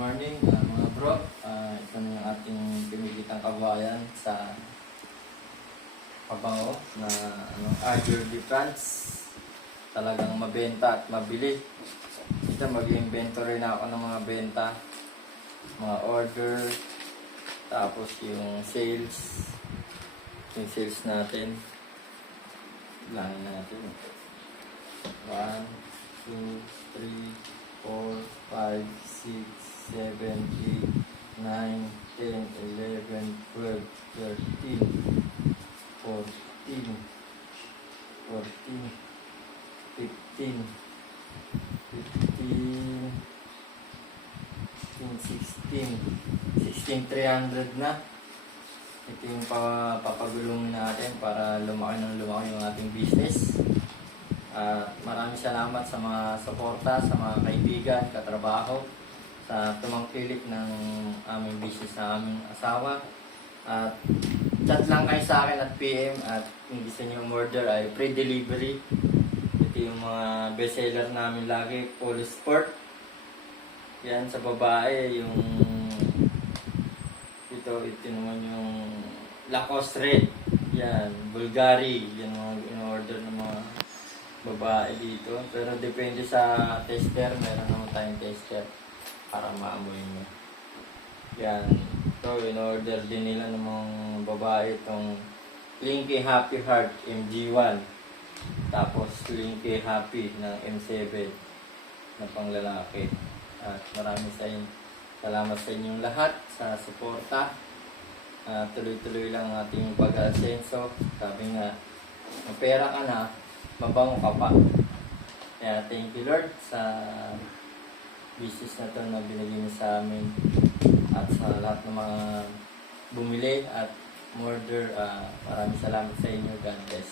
morning mga bro. Ito na yung ating pinigitang kabuhayan sa pabango na Arger de France. Talagang mabenta at mabili. Ito mag-inventory na ako ng mga benta, mga order, tapos yung sales natin. Langin natin. 1, 2, 3, 4, 5, 6, 7, 8, 9, 10, 11, 12, 13, 14, 15, 16,300 na. Ito yung papagulungin natin para lumaki yung ating business. Maraming salamat sa mga suporta, sa mga kaibigan, katrabaho, sa tumangkilik ng aming business na aming asawa. At chat lang kayo sa akin at PM at kung gusto nyo order ay free delivery. Ito yung mga bestseller namin lagi, Polo Sport. Yan sa babae, yung ito naman yung Lacoste Red. Yan, Bulgari. Yan mga in-order ng mga babae dito. Pero depende sa tester. Meron naman tayong tester para maamoy nyo. Yan. Ito, in-order din nila ng mga babae itong Linky Happy Heart MG1. Tapos Linky Happy ng M7 na panglalaki. At maraming salamat sa inyong lahat sa suporta. Tuloy-tuloy lang ang ating pag-asenso. Sabi nga, mapera ka na, mabango ka pa. Kaya thank you Lord sa business na ito na binigay niyo sa amin at sa lahat ng mga bumili at order. Maraming salamat sa inyo. God bless.